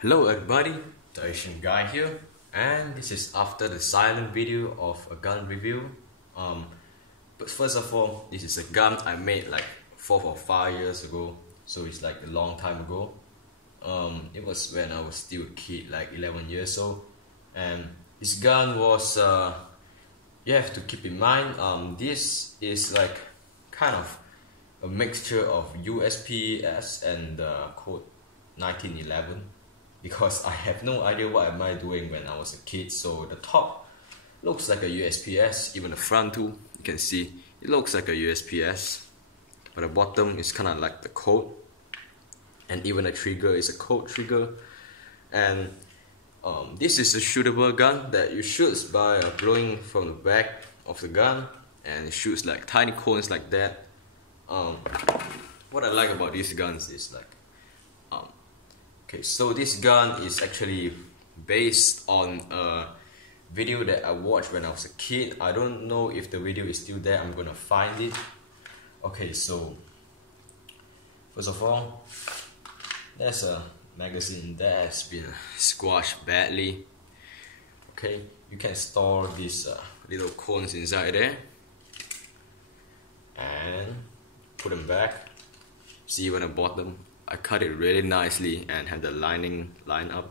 Hello everybody, the Asian guy here, and this is after the silent video of a gun review. But first of all, this is a gun I made like 4 or 5 years ago, so it's like a long time ago. It was when I was still a kid, like 11 years old, and this gun was, you have to keep in mind, this is like kind of a mixture of USPS and code 1911, because I have no idea what am I doing when I was a kid. So the top looks like a USPS, even the front too, you can see it looks like a USPS, but the bottom is kind of like the code, and even the trigger is a code trigger. And this is a shootable gun that you shoot by blowing from the back of the gun, and it shoots like tiny cones like that. What I like about these guns is like, okay, so this gun is actually based on a video that I watched when I was a kid. I don't know if the video is still there, I'm gonna find it. Okay, so first of all, there's a magazine that has been squashed badly. Okay, you can store these little cones inside there and put them back. See, even at the bottom, I cut it really nicely and had the lining line up.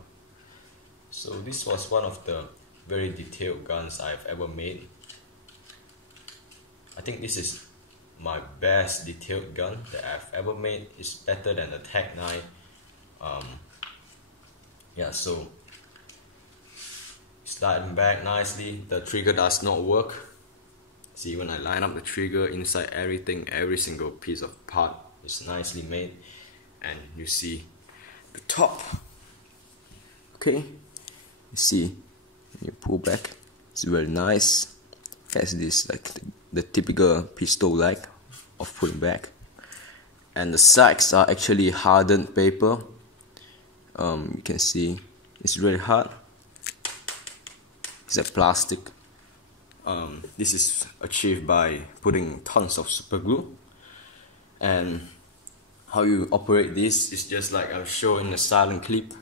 So this was one of the very detailed guns I've ever made. I think this is my best detailed gun that I've ever made. It's better than the Tech 9. Yeah, so sliding back nicely. The trigger does not work. See, when I line up the trigger, inside everything, every single piece of part is nicely made. And you see the top. Okay, you see, when you pull back, it's very nice. It has this like the typical pistol like of pulling back. And the sides are actually hardened paper. You can see it's really hard. It's a plastic. This is achieved by putting tons of super glue. And how you operate this is just like I'll show in the silent clip.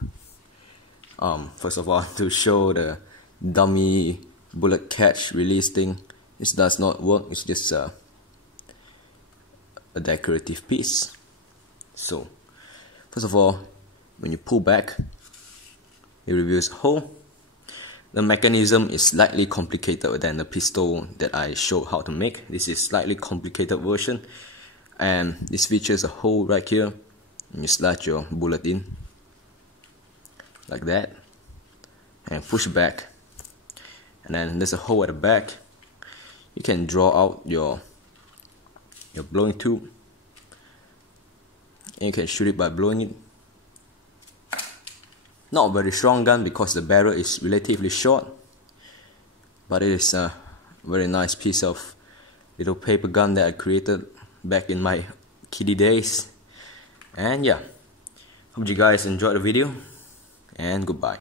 First of all, to show the dummy bullet catch release thing, this does not work. It's just a decorative piece. So first of all, when you pull back, it reveals a hole. The mechanism is slightly complicated than the pistol that I showed how to make. This is slightly complicated version, and this features a hole right here, and you slide your bullet in like that and push back, and then there's a hole at the back. You can draw out your blowing tube, and you can shoot it by blowing it. Not a very strong gun because the barrel is relatively short, but it is a very nice piece of little paper gun that I created back in my kiddie days. And yeah, hope you guys enjoyed the video, and goodbye.